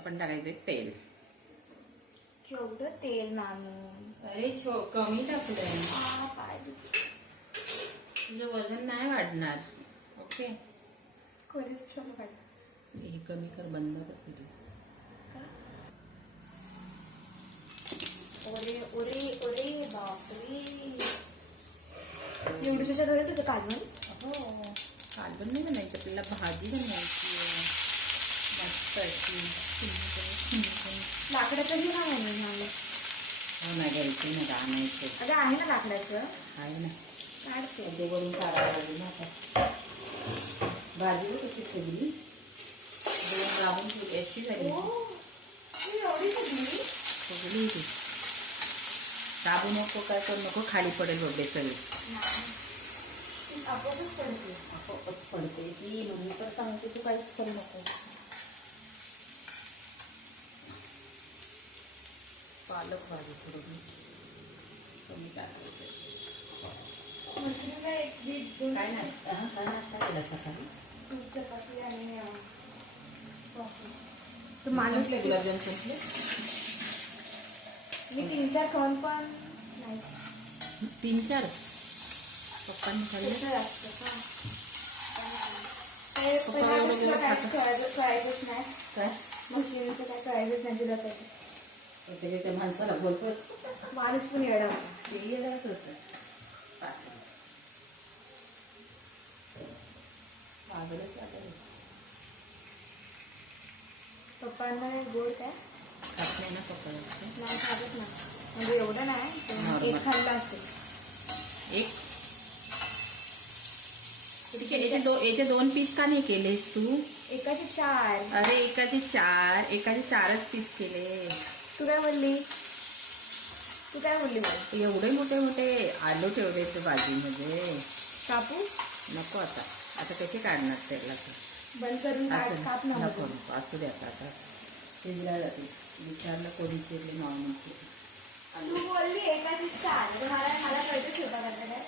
आपण टाकायचे तेल. केवढं तेल नानू? अरे छो कमी टाकलंय आ, पाय दुखते. तुझं वजन नाही वाढणार. ओके. कोलेस्ट्रॉल वाढलं. हे कमी कर बंद कर तुझी. का? ओरे ओरे ओरे बापरे. एवढूच्या थोडं तुझं काढून हो कालवण नाही बनायचं आपल्याला भाजी बनवायची आहे मस्त अशी चिमणी लाकडाचं घेऊन मला हो ना घ्यायचं ना आणायचं. अगं आहे ना लाकडाचं? आहे ना. काढते. ते वरून काढायला लागेल आता. भाजी कशी ठेवली दोन लावून ठेवली अशी झाली. ही सगळी? होती. दाबू नको काय करू नको खाली पडेल बघ सगळी. आपोआपच पडते. आपोआपच पडते. की म्हणून तर सांगते तू काहीच करू नको. पालक भाजी थोडं कमी टाकायचं. काय नाही. हा, काय नाश्ता केला सकाळी दूध चपाती आणि अं, कॉफी. तर माणूस संपले गुलाबजाम संपले? मी तीन चार खाऊन पण नाही. तीन चार? पप्पांनी खाल्ले? काय? मशिनीचं काय कळायचंच नाही तर. त्याच्या त्या माणसाला बोलतो माणूस पण होता. ते येणारच होतं. पप्पांना गोड काय? खात नाही ना पप्पा जास्त. नाही खातच ना म्हणजे एवढं नाही. एक खाल्लं असेल. एक? याचे दो याचे दोन पीस का नाही केलेस तू? एकाचे चार. अरे एकाचे चार एकाचे चारच पीस केले काय बोलली? तू काय बोलली मला एवढे मोठे मोठे आलू ठेवले ते भाजीमध्ये कापू? नको आता. आता कसे काढणार त्याला? बंद करून काढ असं काप नको नको. असू दे आता आता. शिजला जाते. विचारलं कोणी चिरले नॉर्मल तू बोलली एकाचे चार मला मला कळतं छोटा करता काय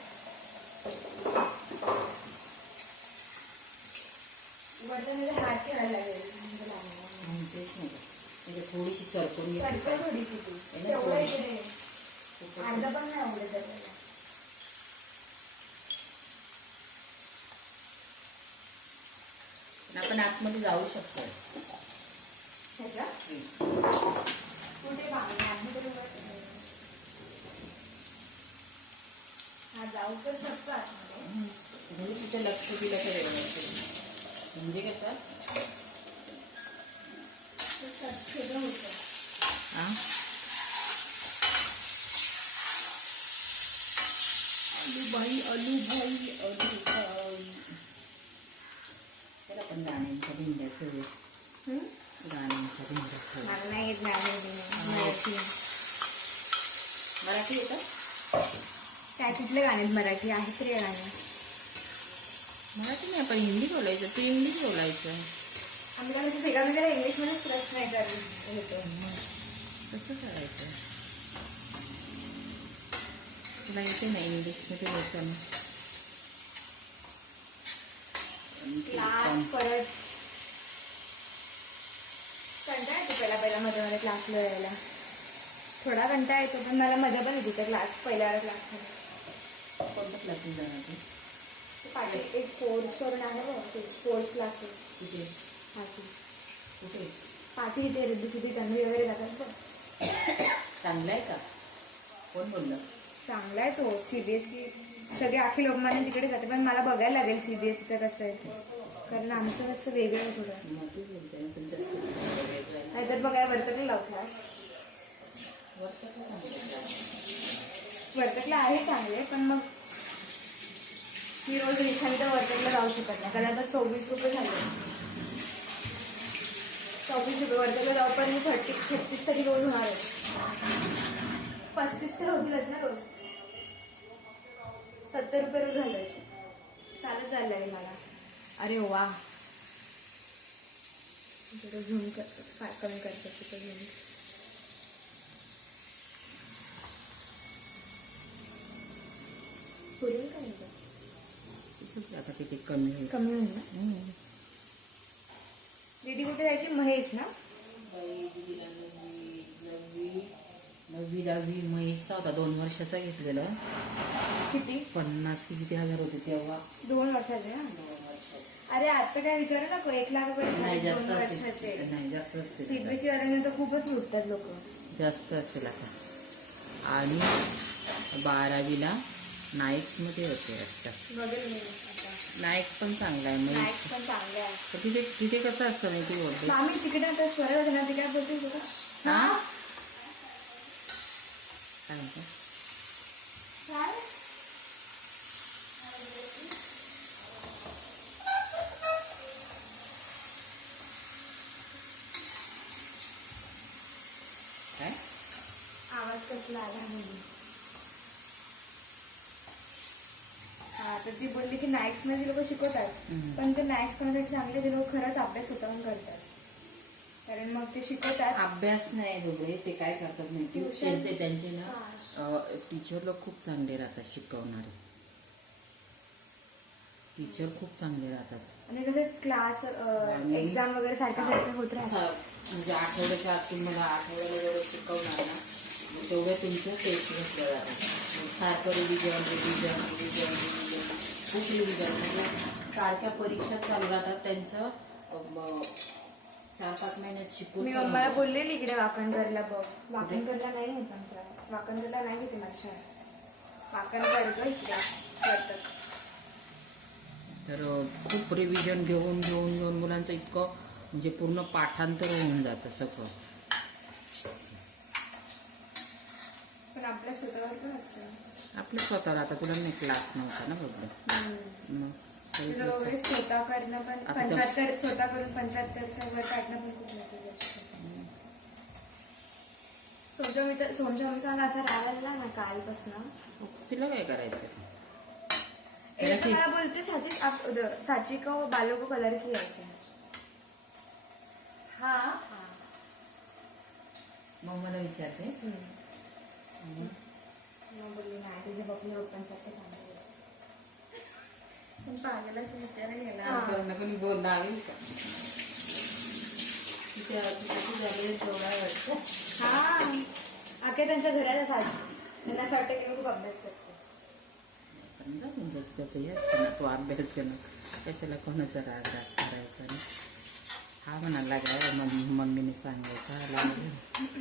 वरती हात ठेवायला लागेल. लागणार. तेच नाही म्हणजे थोडीशी सरकून आपण आतमध्ये जाऊ शकतो. हा जाऊ तर शकतो आतमध्ये. तिथे लक्ष दिलं तर म्हणजे कसं? ते सगळं होतं हा आलू बाई आलू बाई त्याला पण गाण्यांच्या भिंड्या ठेवू हम्म? भिंड्या ठेवू मला नाही येत मॅनेज मराठी मराठी येतं काय कुठले गाणे आहेत मराठी आहेत रे गाणे मराठी नाही आपण हिंदी बोलायचं तू इंग्लिश बोलायचं म्हणजे इंग्लिशमध्येच प्रश्न होते कसं करायचं तुला येते ना इंग्लिशमध्ये क्लास परत. कंटाळा येतो पहिला पहिला मध्ये मध्ये क्लासला यायला. थोडा कंटाळा येतो पण मला मजा पण येते त्या क्लास पहिल्या क्लासमध्ये कोणत्या क्लासेस जाणार तू? पाठी एक फोर्स करून आहे बघ ते फोर्स क्लासेस पाठी. कुठे? पाठी इथे रेडिसिटी तन्वी वगैरे बघ. चांगलं आहे का? कोण बोललं? चांगला आहे तो सीबीएसई सगळे अखिल लोकमान्य तिकडे जाते पण मला बघायला लागेल सीबीएसईचं कसं आहे. ते. कारण आमचं कसं वेगळं आहे थोडं. नाहीतर बघाय वर्तकला लाव क्लास वरचं काय सांगते? वर्तकला आहे चांगले पण मग मी रोज रिक्षाने तर वर्तकला जाऊ शकत नाही. कारण आता सव्वीस रुपये झाले. सव्वीस वर्तकला जाऊ पण मी थर्टी छत्तीस तरी रोज होणार आहे. पस्तीस तर होतीलच ना रोज. सत्तर रुपये रोज झाले चालत जायला लागेल मला. अरे वा. झूम कर काय कमी करतात तिथं झूम पुरेल का आता किती कमी कमी होईल ना? कुठे जायची महेश ना? नववी दहावी महेशचा होता. दोन वर्षाचा घेतलेला. किती? पन्नास की किती हजार होते तेव्हा. दोन वर्षाचे. अरे आता काय विचारू नको. एक लाख रुपये नाही जास्त दोन असेल. वर्षाचे. नाही जास्त असेल वाल्यांना तर खूपच लुटतात लोक. जास्त असेल आता. आणि बारावीला नाईक्समध्ये होते वाटतं बघेल मी आता नाईक्स पण चांगला आहे महेश नाईट पण चांगले आहे तिथे तिथे कसं असतं माहिती बोलते? आम्ही तिकडे आता स्वरा होते ना तिकडे बोलते तुला? हा? काय म्हणतो? काय? काय? आवाज कसला आला म्हणजे तर ती बोलली की नाईक्समध्ये लोक शिकवतात. पण ते नाईक्स कोणासाठी चांगले ते लोक खरंच अभ्यास स्वतःहून करतात. कारण मग ते शिकवतात अभ्यास नाही दोघे ते काय करतात माहिती. त्यांचे त्यांचे ना टीचर लोक खूप चांगले राहतात शिकवणारे. टीचर खूप चांगले राहतात. आणि कसे क्लास एक्झाम वगैरे सारखे सारखे होत राहतात. म्हणजे आठवड्याच्या आत तुम्हाला आठवड्याला जेवढं शिकवणार ना तेवढे तुमचं टेस्ट घेतल्या जातात सारखं रिव्हिजन रिव्हिजन रिव्हिजन खूप रिव्हिजन म्हणजे सारख्या परीक्षा चालू राहतात त्यांचं चार पाच महिन्यात शिकून मी मम्माला होतं. बोललेली इकडे वाकणकरला बघ. वाकणकरला नाही आहे पण. वाकणकरला नाही घेते माझ्या वाकणकर ग इकडे. तर खूप रिव्हिजन घेऊन घेऊन घेऊन मुलांचं इतकं म्हणजे पूर्ण पाठांतर होऊन जातं सगळं. पण आपल्या स्वतःवर पण असतं. आपलं स्वतःला आता तुला नाही क्लास नव्हता ना बघ. मग तुझं वगैरे स्वतः करणं पण आता तर- पंच्याहत्तर स्वतः करून पंच्याहत्तरच्या वर काढणं पण खूप मोठी गोष्ट आहे. सोमच्या सोमच्या ना कालपासून तिला काय करायचं एक तर ठीक. मला बोलते साची आप- द- साची को बालों को कलर किया है क्या हा हाँ मग मला विचारते हम्म. मग बोलली नाही तुझ्या पप्पी पप्पांसारखं चांगलं पण पागलाच विचार गेला हा. कोणी का तिच्या वाटतं हा त्यांच्या घरात साज त्यांना असं वाटतं की मी खूप अभ्यास करते पण त्याचं- हे असतं ना तो अभ्यास कशाला कोणाचा राग राग करायचा नाही हा म्हणाला काय मम्मी मम्मीने सांगायचा लागलं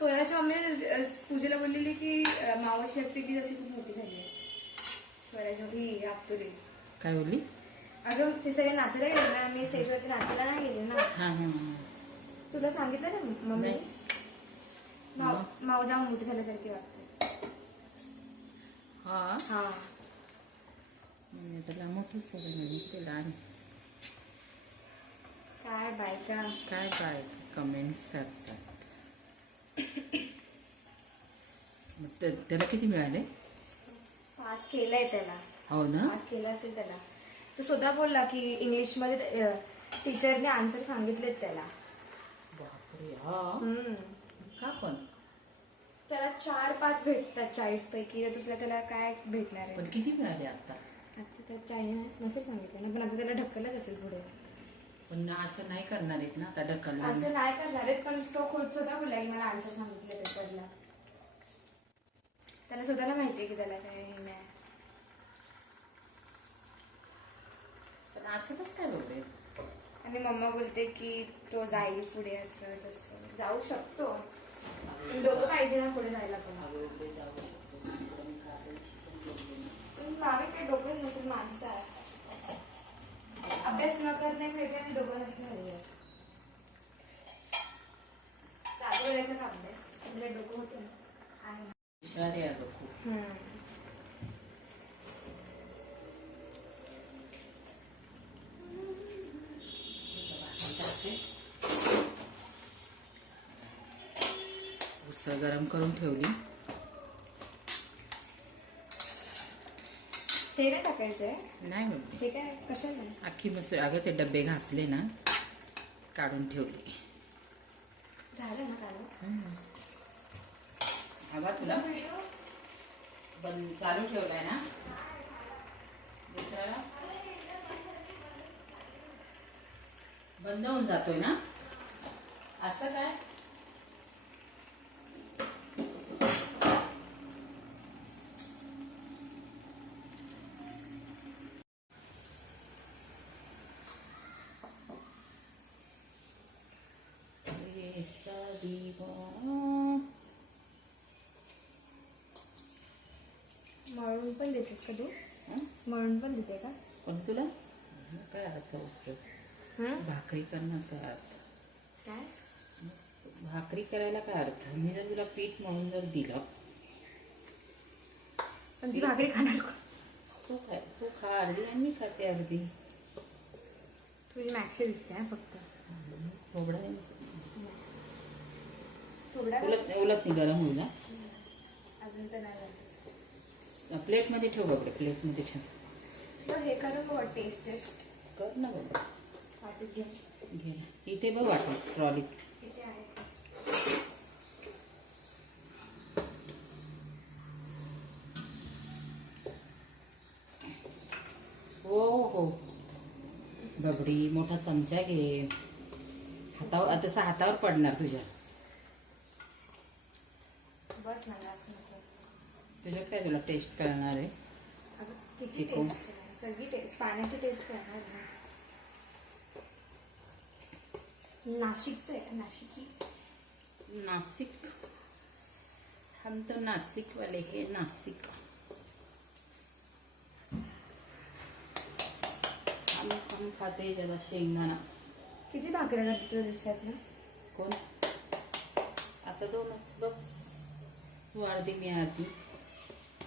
सोयाची मम्मी अ, पूजेला बोललेली की मावशी वाटते की जशी खूप मोठी झाली आहे. स्वराची ही आपतुरी काय बोलली? अगं ते सगळे नाचायला गेले ना मी स्टेजवरती नाचायला नाही गेले ना. हां हां हां. तुला सांगितलं ना मम्मी. माव जाम मोठी झाल्यासारखी वाटते. हा? हा. म्हणजे त्याला मोठंच झालं म्हणजे ते लहान काय बायका? काय काय कमेंट्स करतात? मग ते- त्याला किती मिळाले? पास केलाय त्याला. हो ना? पास केला असेल त्याला. तो स्वतः बोलला की इंग्लिशमध्ये टीचरने आन्सर सांगितलेत त्याला. बापरे हा? हम्म. का पण? त्याला चार पाच भेटतात चाळीस पैकी तर तुला त्याला काय भेटणार आहे? पण किती मिळाले आता? आता तर चायना नसेल सांगितलं ना पण आता त्याला ढकलच असेल पुढे. पण असं नाही करणार आहेत ना आता ढकलणार असं नाही. नाही करणार आहेत पण तो खुद स्वतः बोलला की मला आन्सर सांगितले पेपरला त्याला स्वतःला माहितीये की त्याला काय हे नाही. पण असं कसं काय बोलते? आणि मम्मा बोलते की तो जाईल पुढे असं तसं. जाऊ शकतो. पण दोघं पाहिजे ना पुढे जायला पण. पण मामी काही डोकंच नसेल माणसं आहे अभ्यास न करणे वेगळे आणि डोकं नसणं वेगळं. करायचा का अभ्यास? डोकं होतं. आहे ना. हुशार आहे अगं खूप. हम्म. उसळ गरम करून ठेवली. ते नाही टाकायचंय? नाही हे काय? कशाला? अख्खी मस्त अगं ते डबे घासले ना काढून ठेवले. झालं ना काढून? हवा तुला? बंद चालू ठेवलाय ना? दुसऱ्याला? बंद होऊन जातोय ना? असं काय? ऐसा मळून पण देतेस का तू? हं? मळून पण देते का? पण तुला? काय अर्थ उपयोग हं? भाकरी करणं काय अर्थ काय? भाकरी करायला काय अर्थ? मी जर तुला पीठ म्हणून जर दिलं पण ती भाकरी खाणार? तू काय तू खा अर्धी आणि मी खाते अर्धी. तुझी मॅक्सी दिसते हा फक्त. थोबडा थोडा उलट उलट नाही गरम होईल ना अजून तर नाही झालं. प्लेटमध्ये ठेव बाबा प्लेटमध्ये ठेव. हे करून बघ टेस्ट टेस्ट कर ना बाबा घे. ना. इथे बघ वाटत ट्रॉलीत हो हो. बबडी मोठा चमचा घे. हातावर तसं हातावर पडणार तुझ्या. बस मला तुझ्यात काय तुला टेस्ट करणार आहे? अगं किती चिकू. टेस्ट आहे सगळी टेस्ट पाण्याची टेस्ट करणार ना नाशिकचं आहे का नाशिकी? नासिक हम तो नासिक वाले हे नासिक हम हम खाते ज्यादा शेंगदाणा. किती भाकऱ्या तुझ्या दिवसात ना कोण? आता दोनच बस. अर्धी मी अर्धी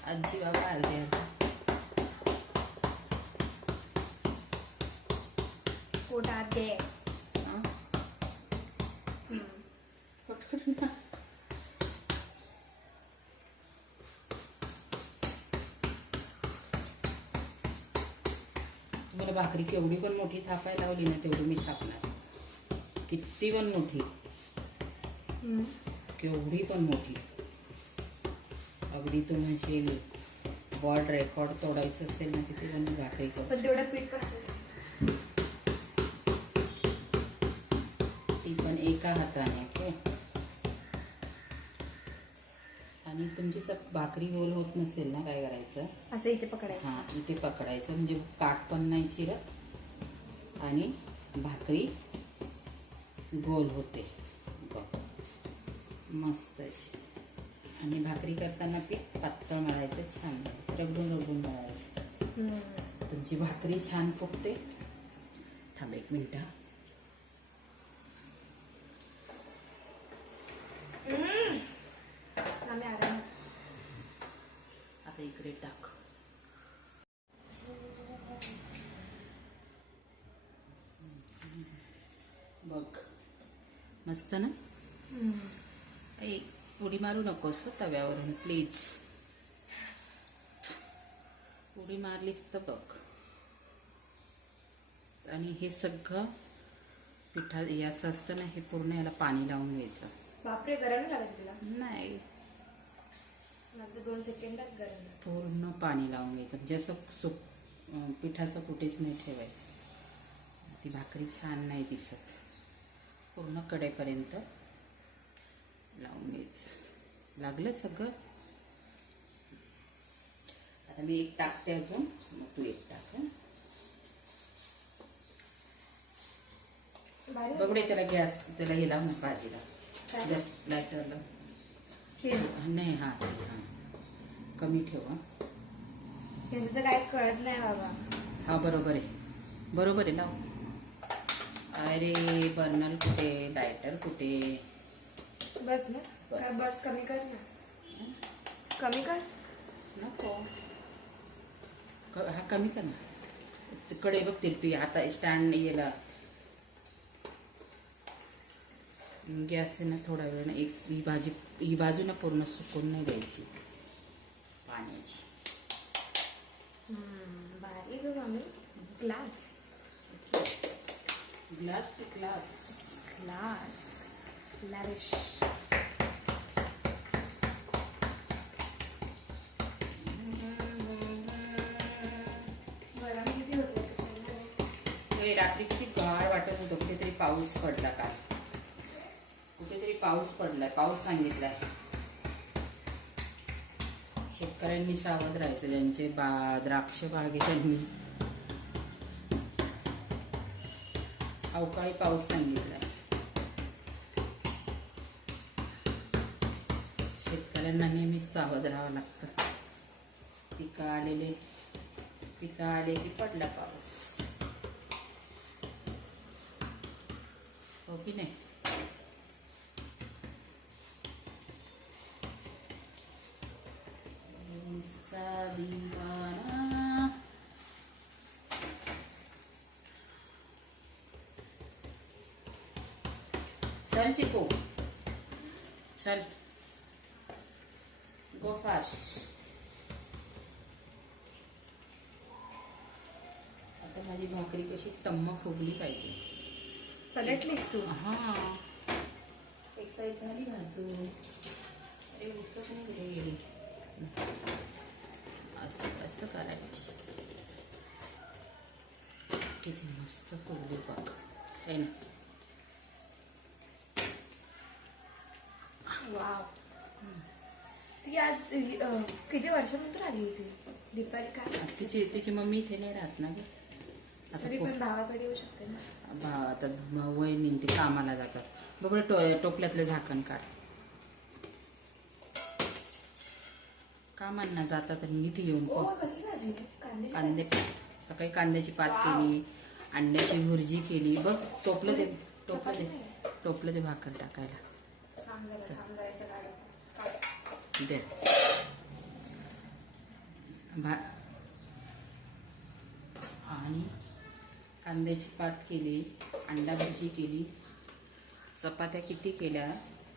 आजी बाबा अर्धी अर्धी पोटात दे हा? पटकन ना. तुम्हाला भाकरी केवढी पण मोठी थापायला लावली ना तेवढी मी थापणार किती पण मोठी. केवढी पण मोठी अगदी तू म्हणशील वर्ल्ड रेकॉर्ड तोडायचं असेल ना तिथे पण भाकरी करू पण तेवढं पीठ ती पण एका हाताने ओके? आणि तुमची भाकरी गोल होत नसेल ना काय करायचं? असं इथे पकडायचं. हा इथे पकडायचं. म्हणजे काट पण नाही चिरत आणि भाकरी गोल होते. मस्त अशी. आणि भाकरी करताना पीठ पातळ मळायचं छान रगडून रगडून मळायचं. तुमची भाकरी छान फुगते. थांब एक मिनिट आता इकडे टाक. बघ. मस्त ना. उडी मारू नकोस तव्यावरून. प्लीज उडी मारलीस तर बघ. आणि हे सगळं पिठा याचं असतं ना हे पूर्ण याला पाणी लावून घ्यायचं. बापरे गरम नाही लागत तुला? नाही. दोन सेकंदात गरम. पूर्ण पाणी लावून घ्यायचं. म्हणजे असं अं, पिठाचं कुठेच नाही ठेवायचं. ती भाकरी छान नाही दिसत. पूर्ण कडेपर्यंत लागलं सगळं. आता मी एक टाकते अजून. मग तू एक टाक बघडे त्याला गॅस त्याला हे लावून भाजीला? लायटरला. नाही हा हा. कमी ठेव हं. ह्याचं तर काय कळत नाही बाबा. हा बरोबर आहे. बरोबर आहे लाव अरे बर्नर कुठे? लायटर कुठे? बस ना. बस. बस कमी कर ना कमी कर नको हा कमी कर ना कडे बघ तिरपी आता स्टँड याला गॅस आहे ना थोडा वेळ ना एक ही भाजी ही बाजू ना पूर्ण सुकून नाही द्यायची पाण्याची ग मम्मी ग्लास ग्लास की ग्लास ग्लास लॅविश त्यामुळे रात्री किती गार वाटत होतं कुठेतरी पाऊस पडला काल पाऊस पडलाय पाऊस सांगितलाय. शेतकऱ्यांनी सावध राहायचं ज्यांचे बा द्राक्ष बाग त्यांनी. अवकाळी पाऊस सांगितलाय. शेतकऱ्यांना नेहमी सावध राहावं लागतं. पिकं आलेले पिकं आले की पडला पाऊस हो की नाही? चल चिकू. चल. Go fast. आता माझी भाकरी कशी टम्मक फुगली पाहिजे. पलटलीस तू. हा. एक साईड झाली भाजू अरे उचक नाही गेली असं असं करायची. किती मस्त फुगली बघ है ना. वाव. ती आज किती वर्षानंतर आली ती दीपाली काय तिची तिची मम्मी इथे नाही राहत ना ग. तरी पण भावाकडे येऊ शकते ना. आता वहिनी ते कामाला जातात बरोबर टो टोपल्यातलं झाकण काढ. कामांना जातात आणि इथे येऊन ओ भाजी? कांदे कांदे सकाळी कांद्याची पात केली अंड्याची भुर्जी केली. बघ टोपलं दे टोपलं दे टोपलं दे भाकर टाकायला. थांब जरा थांब जरा असं काढ. काढ. दे. भा आणि कांद्याची पात केली अंडा भुर्जी केली चपात्या किती केल्या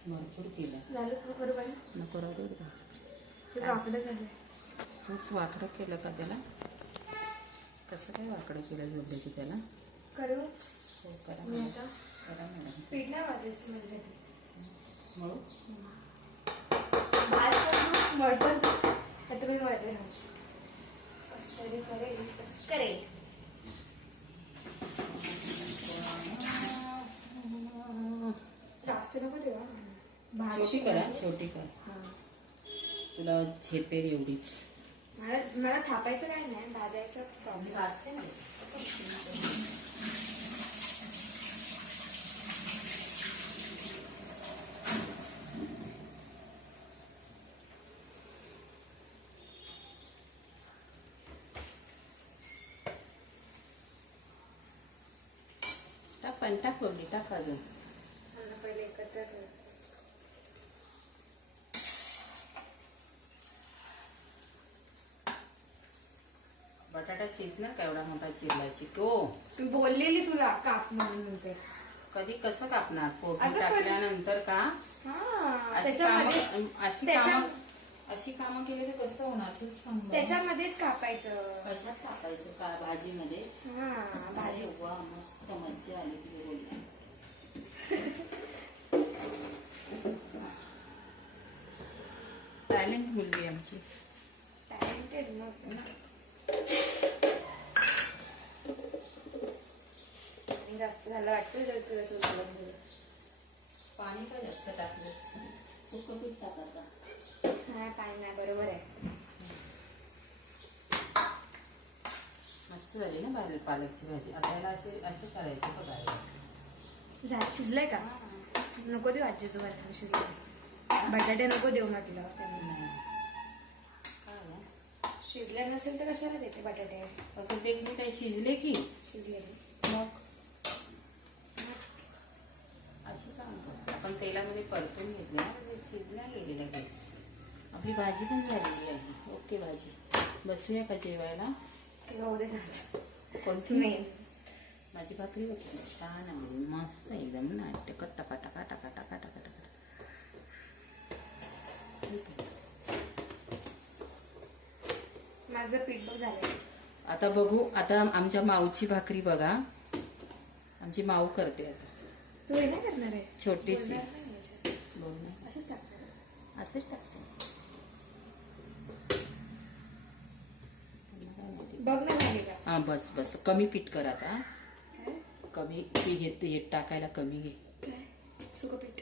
भरपूर केल्या. झालं का बरोबर? नको भाजी. तूच वाकडं केलं का त्याला? कसं काय वाकडं केलं जोडलं की त्याला? करू? हो करा मॅडम. करा मॅडम. पीठ नाही माझ्यासाठी. पण मळतो. आता मी मळते. करेल. करेल. जास्त नको देवा भाजी छोटी करा छोटी कर. तुला झेपेल एवढीच. मला मला थापायचं काय नाही भाजायचं प्रॉब्लेम वाजते ना. पण टाक फोडली टाक अजून. बटाटा शिजणार का एवढा मोठा चिरलायची मी बोललेली तुला काप म्हणून कधी कसं कापणार? पण- टाकल्यानंतर का? हा अशी कामं अशी कामं अशी कामं केली तर कसं होणार? तू सांग बरं. त्याच्यामध्येच कापायचं. कशात टाकायचं का भाजीमध्ये हा भाजी. भाजी वा मस्त मज्जा आली तुला बोलल्या टॅलेंट मुलगी आमची. टॅलेंटेड मग आणि जास्त झालं वाटतं जर तुला पाणी काय जास्त टाकलंस? सुकं पीठ टाकायचं नाही पाणी नाही बरोबर आहे. मस्त झाली ना भाजी पालकची भाजी. आपल्याला असे असे करायचं बघायला झा शिजलंय का? नको देऊ आजीचं बरं शिजलं बटाटे नको देऊ म्हटलं त्यांनी. काय हो? शिजले नसेल तर कशाला देते बटाटे? फक्त ते मी काय शिजले की. शिजलेले मग? अशी काम कर. आपण तेलामध्ये परतून घेतले ना ते शिजल्या गेले लगेच आपली भाजी पण झालेली आहे. ओके भाजी. बसूया का जेवायला. कोणती? मेन. माझी भाकरी बघ छान आहे. मस्त एकदम ना टका टका टका टका टका टका टका माझं पीठ आता बघू. आता आमच्या माऊची भाकरी बघा. आमची माऊ करते आता. तू हे नाही करणार आहे? छोटीशी. नाही असंच टाकते त्यांना काय माहिती. बघ ना झाली का हा बस बस. कमी पीठ कर आता. कमी पीठ घेत हे टाकायला कमी घे. सुकं पीठ.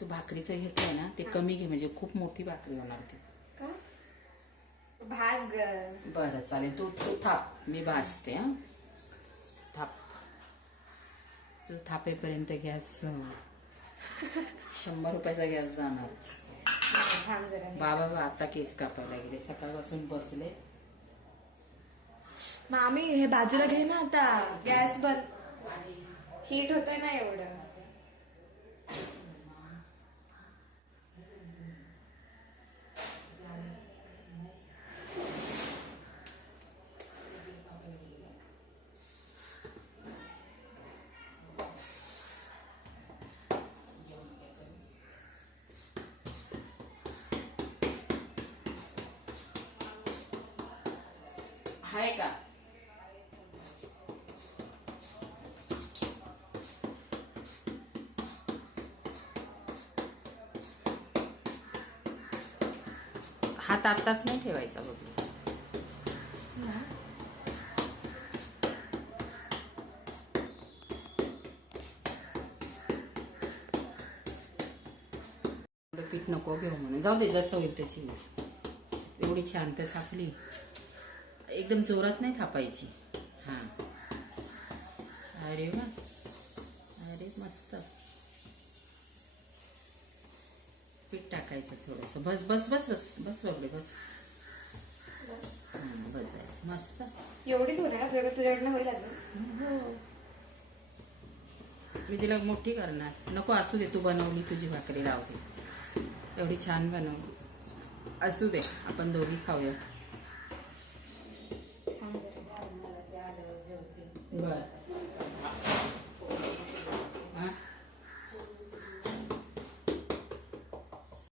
तू भाकरीचं घेतलंय ना ते कमी घे म्हणजे खूप मोठी भाकरी होणार ती. भाज ग. बरं चालेल. तू तू थाप. मी भाजते हा. थाप. तू थापेपर्यंत गॅस शंभर रुपयाचा गॅस जाणार. थांब जरा बाबा बा आता केस कापायला गेले. सकाळपासून बसले. मामी हे बाजूला घे ना आता. गॅस बंद. हीट होतंय ना एवढं. हाय का? हात आत्ताच नाही ठेवायचा बघ. पीठ नको घेऊ म्हणून. जाऊ दे जसं होईल तशी एवढी छान तर थापली. एकदम जोरात नाही थापायची. हा. अरे वा. अरे मस्त. पीठ टाकायचं थोडस. बस बस बस बस बस बबडे बस. हा, बस आहे. मस्त. एवढीच होणार ना? तुझ्याकडनं होईल अजून. हो. मी तिला मोठी करणार. नको असू दे तू बनवली तुझी भाकरी राहते एवढी छान बनवली. असू दे आपण दोघी खाऊया. बर.